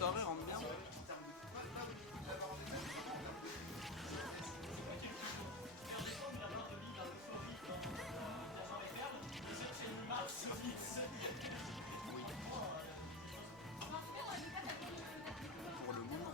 soirée rentre bien. Pour le moment.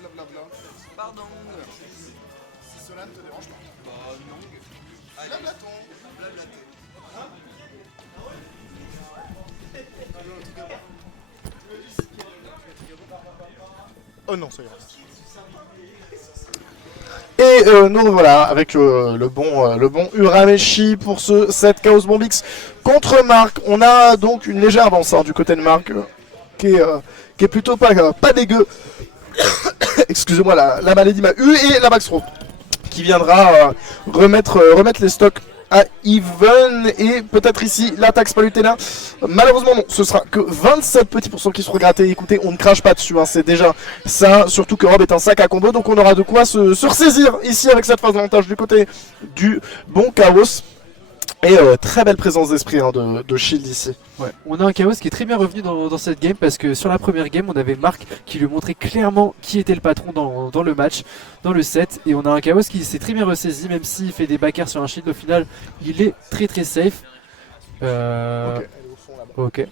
Blablabla. Pardon. Si cela ne te dérange pas. Bah non. Allez. Blablaton. Blablaté. Oh non, ça ira. Et nous revoilà avec le bon Urameshi pour ce set Chaos Bombix contre Marc. On a donc une légère avance du côté de Marc qui est plutôt pas dégueu. Excusez-moi, la maladie m'a eu et la Maxro qui viendra remettre les stocks à Even et peut-être ici l'attaque Spalutena. Malheureusement non, ce sera que 27 petits pourcents qui seront grattés. Écoutez, on ne crache pas dessus, hein, c'est déjà ça, surtout que Rob est un sac à combo, donc on aura de quoi se ressaisir ici avec cette phase d'avantage du côté du bon Chaos. Et très belle présence d'esprit de Shield ici. Ouais. On a un Chaos qui est très bien revenu dans cette game parce que sur la première game on avait Marc qui lui montrait clairement qui était le patron dans le match, dans le set, et on a un Chaos qui s'est très bien ressaisi, même s'il fait des backers sur un Shield, au final il est très safe. Ok.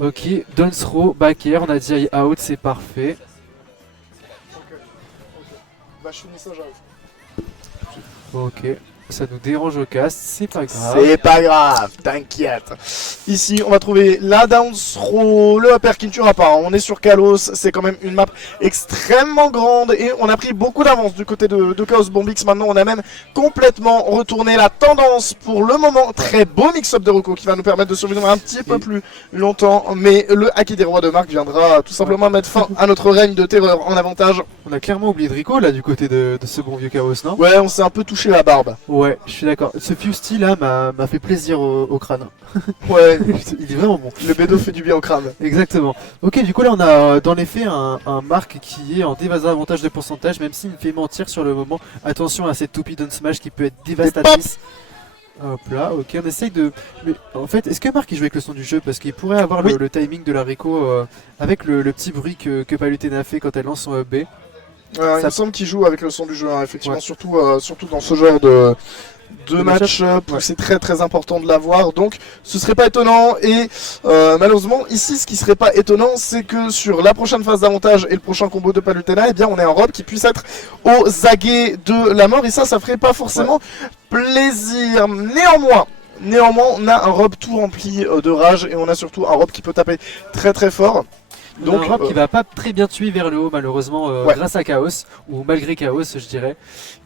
Ok, down throw, back air, on a dit out, c'est parfait. Bah je finis ça, j'arrive. Ok. Ça nous dérange au cast, c'est pas grave. C'est pas grave, t'inquiète. Ici, on va trouver la down throw, le upper qui ne tuera pas. On est sur Kalos, c'est quand même une map extrêmement grande et on a pris beaucoup d'avance du côté de Chaos Bombix. Maintenant, on a même complètement retourné la tendance pour le moment. Très beau mix-up de Rocco qui va nous permettre de survivre un petit peu plus longtemps. Mais le Haki des Rois de Marc viendra tout simplement mettre fin à notre règne de terreur en avantage. On a clairement oublié de Rico là du côté de ce bon vieux Chaos, non? Ouais, on s'est un peu touché la barbe. Ouais, je suis d'accord. Ce Fusty là m'a fait plaisir au crâne. Ouais, Il est vraiment bon. le bédo fait du bien au crâne. Exactement. Ok, du coup là on a dans les faits un Marc qui est en désavantage de pourcentage, même s'il me fait mentir sur le moment. Attention à cette toupie down smash qui peut être dévastatrice. Hop là, ok, on essaye de... Mais en fait, est-ce que Marc il joue avec le son du jeu? Parce qu'il pourrait avoir Oui. le timing de la Rico avec le petit bruit que Palutena fait quand elle lance son B. Il me Ça- semble qu'il joue avec le son du jeu, hein, effectivement, Ouais. surtout dans ce genre de match-up où ouais. c'est très très important de l'avoir. Donc ce serait pas étonnant et malheureusement ici ce qui serait pas étonnant c'est que sur la prochaine phase d'avantage et le prochain combo de Palutena, eh bien on est en robe qui puisse être aux aguets de la mort et ça ferait pas forcément plaisir. Néanmoins, on a un robe tout rempli de rage et on a surtout un robe qui peut taper très très fort. Donc un Rob qui va pas très bien tuer vers le haut malheureusement Ouais. grâce à Chaos ou malgré Chaos je dirais.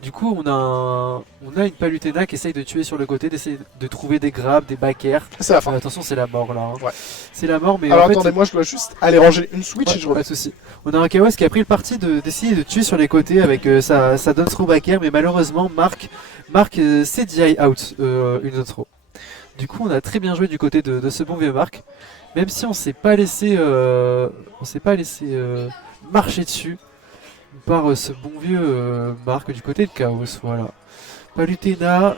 Du coup on a une Palutena qui essaye de tuer sur le côté, d'essayer de trouver des grabs, des back air. C'est la fin. Attention c'est la mort là. Hein. Ouais. C'est la mort mais Alors en fait, attendez, moi je dois juste aller ranger une switch et je pas reviens. de souci. On a un Chaos qui a pris le parti d'essayer de tuer sur les côtés avec sa down throw back air mais malheureusement Marc c'est DI out une down throw. Du coup on a très bien joué du côté de ce bon vieux Marc. Même si on s'est pas laissé, marcher dessus par ce bon vieux Marc du côté de Chaos, voilà. Palutena,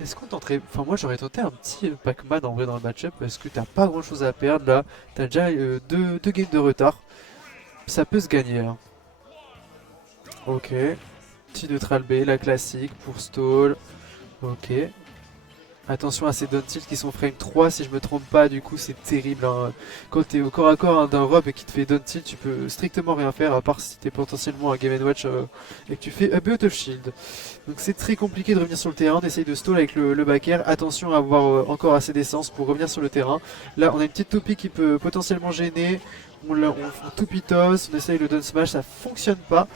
est-ce qu'on tenterait... Enfin moi j'aurais tenté un petit Pac-Man en vrai dans le match-up parce que t'as pas grand chose à perdre là, t'as déjà deux games de retard, ça peut se gagner. Hein. Ok, petit neutral B, la classique pour stall, ok. Attention à ces down tilt qui sont frame 3 si je me trompe pas, du coup c'est terrible. Hein. Quand t'es au corps à corps d'un rob et qui te fait down tilt, tu peux strictement rien faire à part si t'es potentiellement un Game & Watch et que tu fais a bit of shield. Donc c'est très compliqué de revenir sur le terrain, d'essayer de stall avec le back air. Attention à avoir encore assez d'essence pour revenir sur le terrain. Là on a une petite toupie qui peut potentiellement gêner. On toupitos, on essaye le down smash, ça fonctionne pas.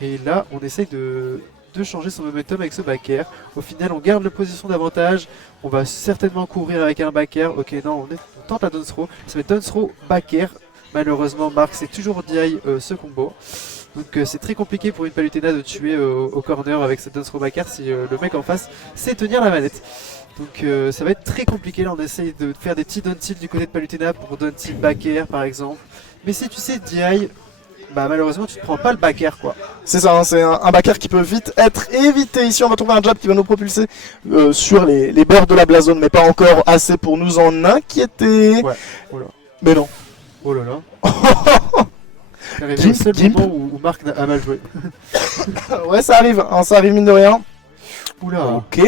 Et là on essaye de changer son momentum avec ce back air. Au final on garde la position d'avantage, on va certainement couvrir avec un back air. Ok non on tente la down throw, ça va être down throw back air. Malheureusement Marc c'est toujours DI ce combo. Donc c'est très compliqué pour une Palutena de tuer au corner avec cette down throw back air si le mec en face sait tenir la manette. Donc ça va être très compliqué, là on essaye de faire des petits down tilt du côté de Palutena pour down tilt back air par exemple. Mais si tu sais DI, bah malheureusement tu te prends pas le back air quoi. C'est ça, hein, c'est un back air qui peut vite être évité. Ici, on va trouver un jab qui va nous propulser sur les bords de la blazone, mais pas encore assez pour nous en inquiéter. Ouais, oh là. Mais non. Oh là là. C'est arrivé au seul Gimp. moment où Marc a mal joué. Ouais, ça arrive mine de rien. Oula. Ok,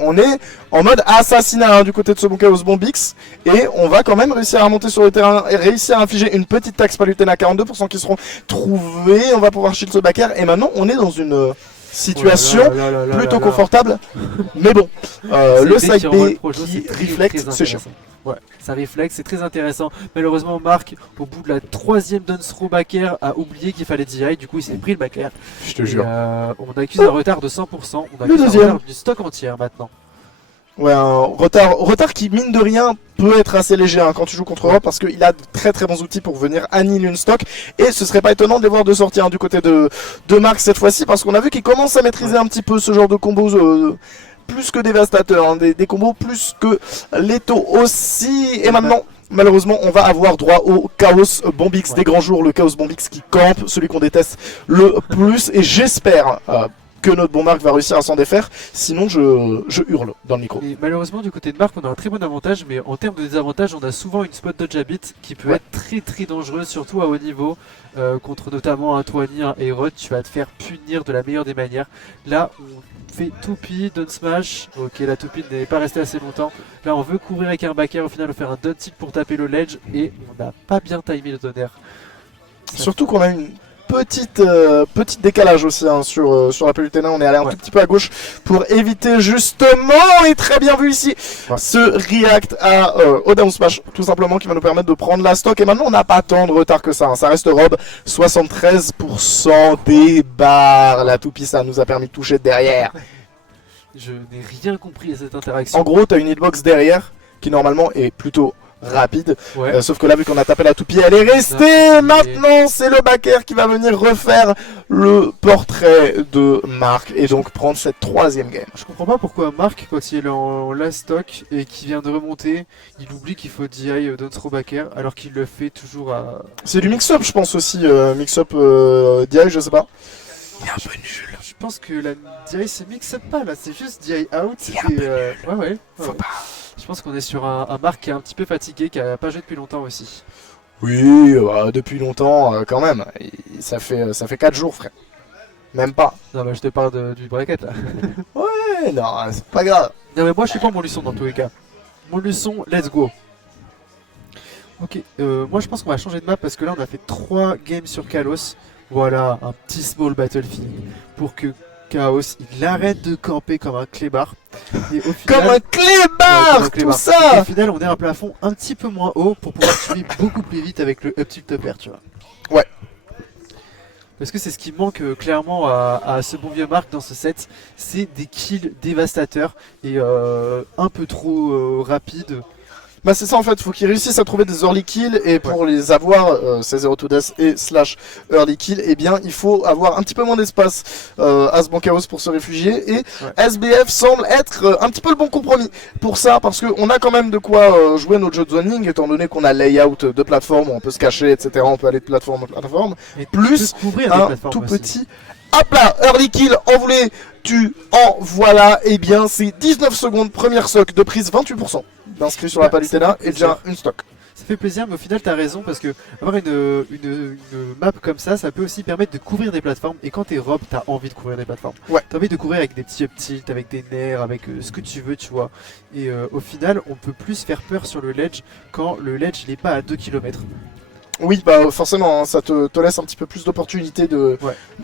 on est en mode assassinat hein, du côté de ce bon Chaos Bombix. Et on va quand même réussir à monter sur le terrain et réussir à infliger une petite taxe Palutena, 42% qui seront trouvés. On va pouvoir shield ce back air. Et maintenant, on est dans une situation Oh là là là là plutôt là là. confortable. Mais bon, C'est le B side qui envoie le B projo, qui c'est très, reflect, très c'est chiant. intéressant. Ouais, ça reflect, c'est très intéressant. Malheureusement, Marc, au bout de la troisième down throw back air, a oublié qu'il fallait DI. Du coup, il s'est pris le back air. Je te Et, jure. on accuse un retard de 100%. On accuse un deuxième. retard du stock entière maintenant. Ouais, un retard qui, mine de rien, peut être assez léger hein, quand tu joues contre Europe parce qu'il a de très très bons outils pour venir annihiler une stock. Et ce serait pas étonnant de les voir de sortir hein, du côté de Marc cette fois-ci parce qu'on a vu qu'il commence à maîtriser un petit peu ce genre de combos plus que dévastateurs, hein, des combos plus que létaux aussi. Et maintenant, malheureusement, on va avoir droit au Chaos Bombix des grands jours, le Chaos Bombix qui campe, celui qu'on déteste le plus. Et j'espère que notre bon Marc va réussir à s'en défaire, sinon je hurle dans le micro. Et malheureusement, du côté de Marc, on a un très bon avantage, mais en termes de désavantage, on a souvent une spot dodge habit qui peut être très très dangereuse, surtout à haut niveau, contre notamment un Twani, un Herod. Tu vas te faire punir de la meilleure des manières. Là, on fait toupie, down smash. Ok, la toupie n'est pas restée assez longtemps. Là, on veut courir avec un back air, au final, on fait un down tilt pour taper le ledge, et on n'a pas bien timé le tonnerre. Surtout qu'on a une petite décalage aussi hein, sur la Palutena. On est allé un tout petit peu à gauche pour éviter justement, et très bien vu ici, ce react au down smash, tout simplement, qui va nous permettre de prendre la stock. Et maintenant, on n'a pas tant de retard que ça. Hein. Ça reste Rob, 73% des barres. La toupie, ça nous a permis de toucher derrière. Je n'ai rien compris à cette interaction. En gros, tu as une hitbox derrière qui normalement est plutôt rapide, Ouais. sauf que là vu qu'on a tapé la toupie elle est restée. Maintenant c'est le backer qui va venir refaire le portrait de Marc et donc prendre cette troisième game. Je comprends pas pourquoi Marc, quand il est en last stock et qu'il vient de remonter, il oublie qu'il faut DI d'un throw backer alors qu'il le fait toujours à... C'est du mix-up je pense aussi, mix-up DI je sais pas. Il est un peu nul. Je pense que la DI c'est mix-up pas là, c'est juste DI out. Ouais. Faut pas. Je pense qu'on est sur un Marc qui est un petit peu fatigué, qui a pas joué depuis longtemps aussi. Oui, depuis longtemps quand même. Ça fait 4 jours frère. Même pas. Non bah je te parle du bracket là. Ouais, non, c'est pas grave. Non mais moi je suis pas mon luçon dans tous les cas. Mon luçon, let's go. Ok, moi je pense qu'on va changer de map parce que là on a fait 3 games sur Kalos. Voilà, un petit small battlefield pour que Chaos il arrête de camper comme un clébard. Et au final, Comme un clébard, tout Au ça. final on est à un plafond un petit peu moins haut pour pouvoir tuer beaucoup plus vite avec le up tilt upper, tu vois. Ouais. Parce que c'est ce qui manque clairement à ce bon vieux Marc dans ce set, c'est des kills dévastateurs et un peu trop rapides. Bah c'est ça en fait, faut qu'ils réussissent à trouver des early kills et pour les avoir, ces 0 to death et slash early kill, eh bien il faut avoir un petit peu moins d'espace à ce bon chaos pour se réfugier et SBF semble être un petit peu le bon compromis pour ça parce qu'on a quand même de quoi jouer notre jeu de zoning étant donné qu'on a layout de plateforme où on peut se cacher etc, on peut aller de plateforme en plateforme, Et plus tu peux couvrir des un plateformes tout aussi. petit hop là, early kill, en voulez tu en voilà, et bien c'est 19 secondes, première soc de prise 28% d'inscrits sur la Palutena et déjà une stock. Ça fait plaisir, mais au final, t'as raison parce que avoir une map comme ça peut aussi permettre de couvrir des plateformes. Et quand t'es Rob, t'as envie de couvrir des plateformes. Ouais. T'as envie de couvrir avec des petits up tilt, avec des nerfs, avec ce que tu veux, tu vois. Et au final, on peut plus faire peur sur le ledge quand le ledge il est pas à 2 km. Oui, bah forcément, hein, ça te laisse un petit peu plus d'opportunité de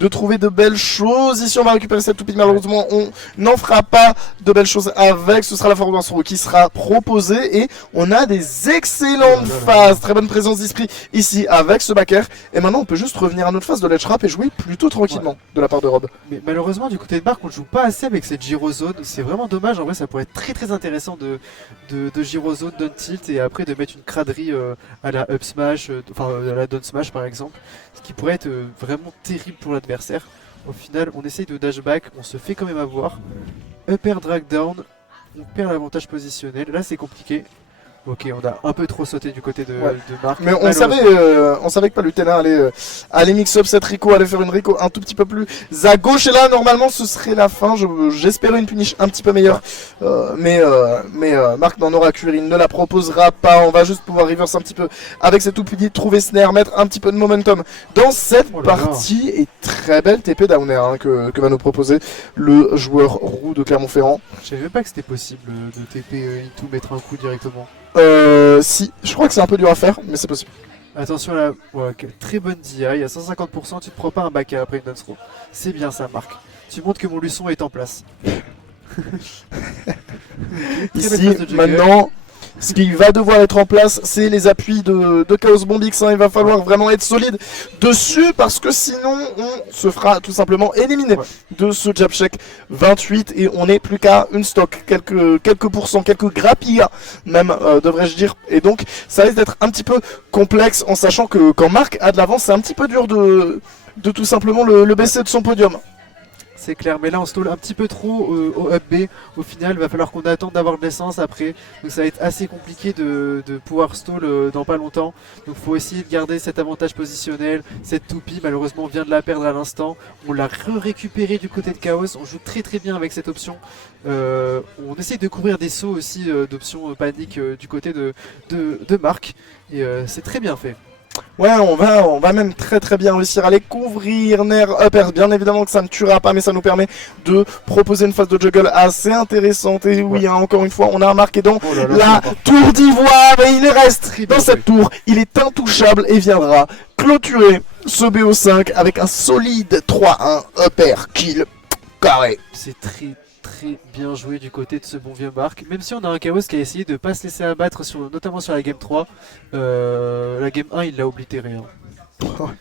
trouver de belles choses. Ici, on va récupérer cette toupie. Malheureusement, on n'en fera pas de belles choses avec. Ce sera la forward throw qui sera proposée. Et on a des excellentes phases. Très bonne présence d'esprit ici avec ce backer. Et maintenant, on peut juste revenir à notre phase de ledge trap et jouer plutôt tranquillement de la part de Rob. Mais malheureusement, du côté de Marc, on joue pas assez avec cette gyrozone. C'est vraiment dommage. En vrai, ça pourrait être très très intéressant de gyrozone, down tilt et après de mettre une craderie à la up smash, à la down smash par exemple, ce qui pourrait être vraiment terrible pour l'adversaire. Au final, on essaye de dashback, on se fait quand même avoir. Up air drag down, on perd l'avantage positionnel. Là, c'est compliqué. Ok, on a un peu trop sauté du côté de Marc. Mais on savait que Palutena allait mix-up cette Rico, allait faire une Rico un tout petit peu plus à gauche. Et là, normalement, ce serait la fin. J'espérais une punish un petit peu meilleure. Mais Marc n'en aura cuir, il ne la proposera pas. On va juste pouvoir reverse un petit peu avec cette toupie, trouver snare, mettre un petit peu de momentum dans cette partie. Et très belle TP downer hein, que va nous proposer le joueur roux de Clermont-Ferrand. Je savais même pas que c'était possible de TP into, mettre un coup directement. Si, je crois que c'est un peu dur à faire, mais c'est possible. Attention là, très bonne DI, à 150%, tu te prends pas un back après une dance throw. C'est bien ça, Marc. Tu montres que mon luçon est en place. Ici, maintenant, ce qui va devoir être en place, c'est les appuis de Chaos Bombix. Hein. Il va falloir vraiment être solide dessus parce que sinon, on se fera tout simplement éliminer de ce jab check 28 et on n'est plus qu'à une stock, quelques pourcents, quelques grappillas même, devrais-je dire. Et donc, ça risque d'être un petit peu complexe en sachant que quand Marc a de l'avance, c'est un petit peu dur de tout simplement le baisser de son podium. C'est clair, mais là on stall un petit peu trop au up B. Au final, il va falloir qu'on attende d'avoir de l'essence après. Donc ça va être assez compliqué de pouvoir stall dans pas longtemps. Donc faut essayer de garder cet avantage positionnel. Cette toupie, malheureusement, on vient de la perdre à l'instant. On l'a récupérée du côté de Chaos. On joue très très bien avec cette option. On essaye de couvrir des sauts aussi d'option panique du côté de Marc. Et c'est très bien fait. Ouais, on va même très très bien réussir à les couvrir. Nair upper, bien évidemment que ça ne tuera pas, mais ça nous permet de proposer une phase de juggle assez intéressante. Et oui, hein, encore une fois, on a remarqué dans la tour d'ivoire, et il reste dans cette tour. Il est intouchable et viendra clôturer ce BO5 avec un solide 3-1 upper kill carré. C'est très très bien joué du côté de ce bon vieux Marc. Même si on a un Chaos qui a essayé de pas se laisser abattre, notamment sur la game 3. La game 1, il l'a oblitéré. Hein.